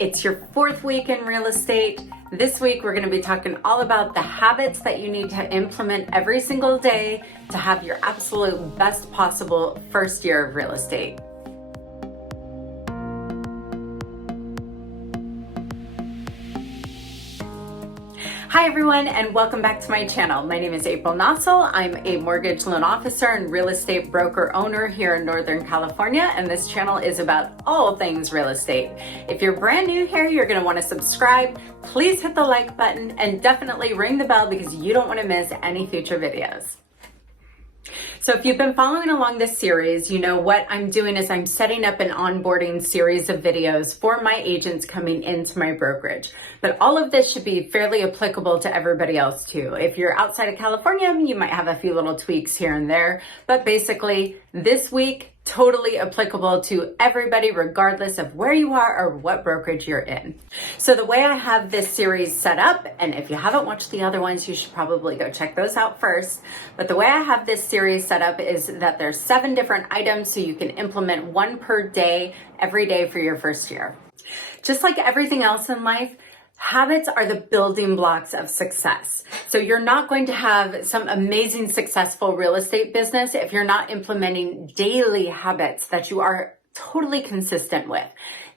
It's your fourth week in real estate. This week, we're going to be talking all about the habits that you need to implement every single day to have your absolute best possible first year of real estate. Hi everyone, and welcome back to my channel. My name is April Nossel. I'm a mortgage loan officer and real estate broker owner here in Northern California, and this channel is about all things real estate. If you're brand new here, you're gonna wanna subscribe. Please hit the like button and definitely ring the bell because you don't wanna miss any future videos. So if you've been following along this series, you know what I'm doing is I'm setting up an onboarding series of videos for my agents coming into my brokerage. But all of this should be fairly applicable to everybody else too. If you're outside of California, you might have a few little tweaks here and there, but basically this week, totally applicable to everybody regardless of where you are or what brokerage you're in. So the way I have this series set up, and if you haven't watched the other ones, you should probably go check those out first. But the way I have this series set up is that there's 7 different items so you can implement 1 per day, every day for your first year. Just like everything else in life, habits are the building blocks of success. So you're not going to have some amazing successful real estate business if you're not implementing daily habits that you are totally consistent with.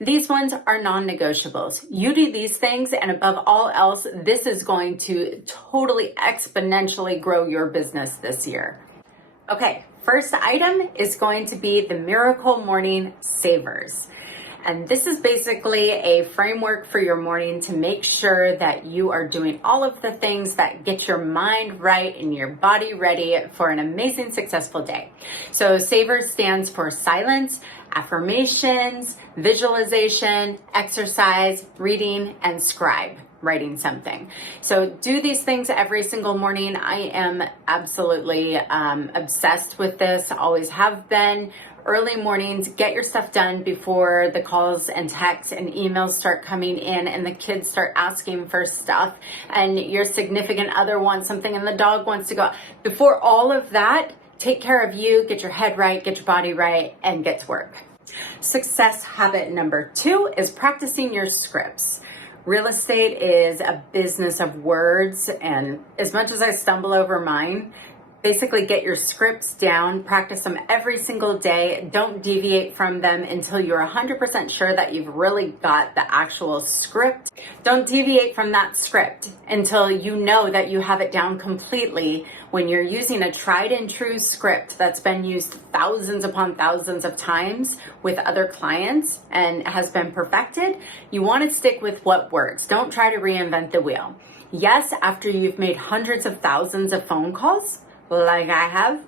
These ones are non-negotiables. You do these things, and above all else, this is going to totally exponentially grow your business this year. Okay, first item is going to be the Miracle Morning Savers. And this is basically a framework for your morning to make sure that you are doing all of the things that get your mind right and your body ready for an amazing, successful day. So SAVERS stands for silence, affirmations, visualization, exercise, reading, and scribe, writing something. So do these things every single morning. I am absolutely obsessed with this, always have been. Early mornings, get your stuff done before the calls and texts and emails start coming in and the kids start asking for stuff and your significant other wants something and the dog wants to go. Before all of that, take care of you, get your head right, get your body right, and get to work. Success habit number 2 is practicing your scripts. Real estate is a business of words, and as much as I stumble over mine, basically get your scripts down, practice them every single day. Don't deviate from them until you're 100% sure that you've really got the actual script. Don't deviate from that script until you know that you have it down completely. When you're using a tried and true script that's been used thousands upon thousands of times with other clients and has been perfected, you want to stick with what works. Don't try to reinvent the wheel. Yes, after you've made hundreds of thousands of phone calls, like I have,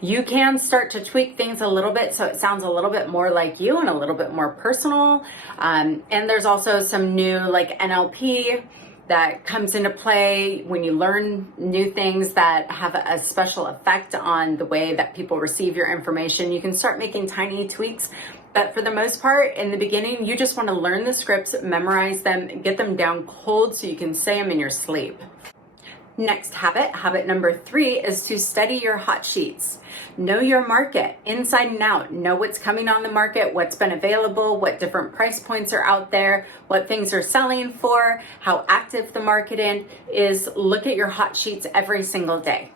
you can start to tweak things a little bit so it sounds a little bit more like you and a little bit more personal. And there's also some new like NLP that comes into play when you learn new things that have a special effect on the way that people receive your information. You can start making tiny tweaks. But for the most part, in the beginning, you just want to learn the scripts, memorize them, get them down cold so you can say them in your sleep. Next habit number 3 is to study your hot sheets. Know your market inside and out. Know what's coming on the market, what's been available, what different price points are out there, what things are selling for, how active the market is. Look at your hot sheets every single day.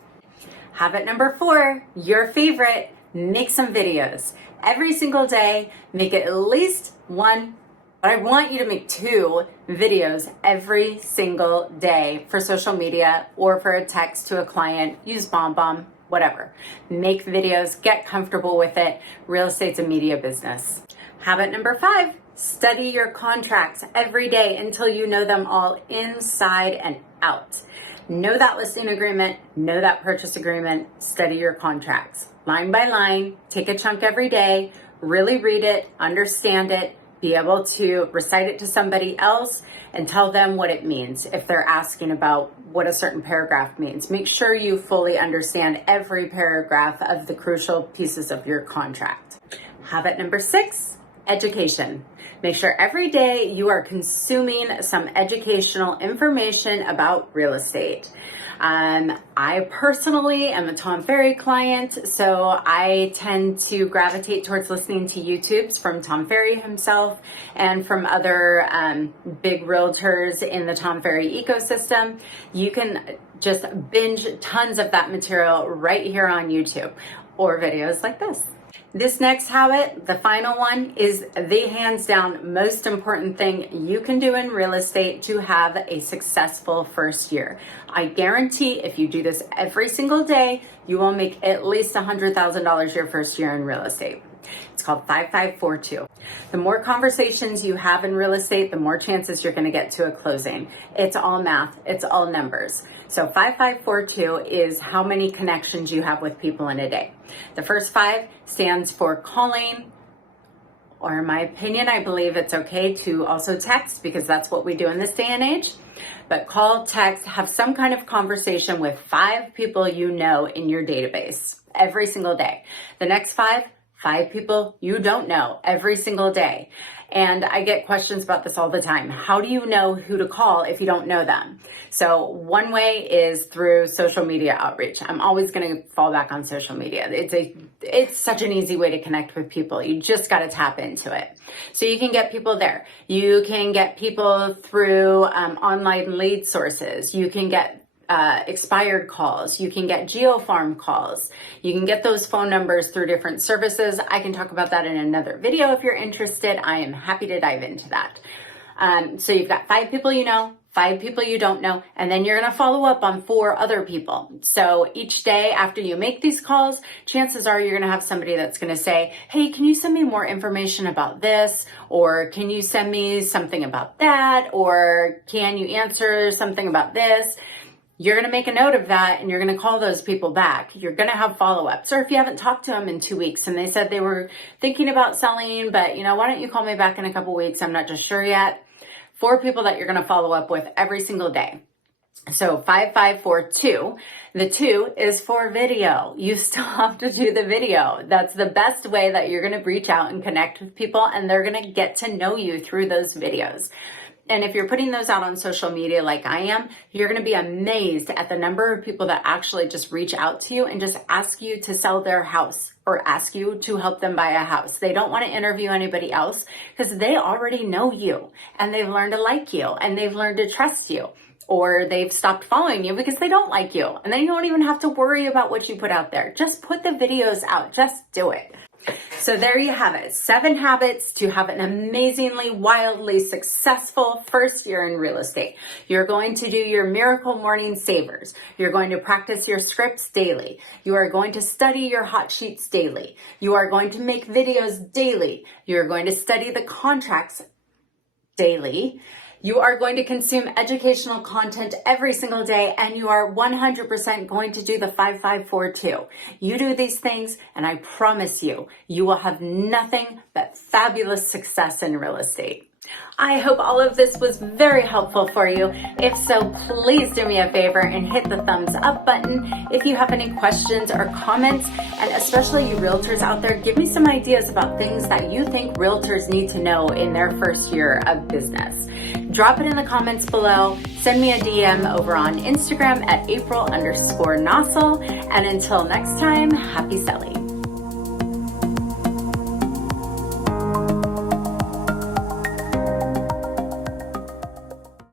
Habit number 4, your favorite, make some videos. Every single day, make at least 1, but I want you to make 2 videos every single day for social media or for a text to a client. Use BombBomb, whatever. Make videos, get comfortable with it. Real estate's a media business. Habit number 5, study your contracts every day until you know them all inside and out. Know that listing agreement, know that purchase agreement, study your contracts. Line by line, take a chunk every day, really read it, understand it, be able to recite it to somebody else and tell them what it means if they're asking about what a certain paragraph means. Make sure you fully understand every paragraph of the crucial pieces of your contract. Habit number 6, education. Make sure every day you are consuming some educational information about real estate. I personally am a Tom Ferry client, so I tend to gravitate towards listening to YouTubes from Tom Ferry himself and from other big realtors in the Tom Ferry ecosystem. You can just binge tons of that material right here on YouTube or videos like this. This next habit, the final one, is the hands down most important thing you can do in real estate to have a successful first year. I guarantee if you do this every single day, you will make at least $100,000 your first year in real estate. It's called 5542. The more conversations you have in real estate, the more chances you're going to get to a closing. It's all math. It's all numbers. So 5542 is how many connections you have with people in a day. The first 5 stands for calling, or in my opinion, I believe it's okay to also text because that's what we do in this day and age. But call, text, have some kind of conversation with 5 people you know in your database every single day. The next 5 people you don't know every single day. And I get questions about this all the time. How do you know who to call if you don't know them? So one way is through social media outreach. I'm always going to fall back on social media. It's such an easy way to connect with people. You just got to tap into it. So you can get people there. You can get people through online lead sources. You can get expired calls. You can get geofarm calls. You can get those phone numbers through different services. I can talk about that in another video if you're interested. I am happy to dive into that. So you've got 5 people you know, 5 people you don't know, and then you're going to follow up on 4 other people. So each day after you make these calls, chances are you're going to have somebody that's going to say, hey, can you send me more information about this? Or can you send me something about that? Or can you answer something about this? You're going to make a note of that and you're going to call those people back. You're going to have follow-ups. Or if you haven't talked to them in 2 weeks and they said they were thinking about selling, but why don't you call me back in a couple weeks? I'm not just sure yet. 4 people that you're going to follow up with every single day. So 5542, the 2 is for video. You still have to do the video. That's the best way that you're going to reach out and connect with people, and they're going to get to know you through those videos. And if you're putting those out on social media like I am, you're going to be amazed at the number of people that actually just reach out to you and just ask you to sell their house or ask you to help them buy a house. They don't want to interview anybody else because they already know you and they've learned to like you and they've learned to trust you, or they've stopped following you because they don't like you. And then you don't even have to worry about what you put out there. Just put the videos out. Just do it. So there you have it, 7 habits to have an amazingly, wildly successful first year in real estate. You're going to do your miracle morning savers. You're going to practice your scripts daily. You are going to study your hot sheets daily. You are going to make videos daily. You're going to study the contracts daily. You are going to consume educational content every single day, and you are 100% going to do the 5542. You do these things, and I promise you, you will have nothing but fabulous success in real estate. I hope all of this was very helpful for you. If so, please do me a favor and hit the thumbs up button. If you have any questions or comments, and especially you realtors out there, give me some ideas about things that you think realtors need to know in their first year of business. Drop it in the comments below. Send me a DM over on Instagram at April_Nossel. And until next time, happy selling.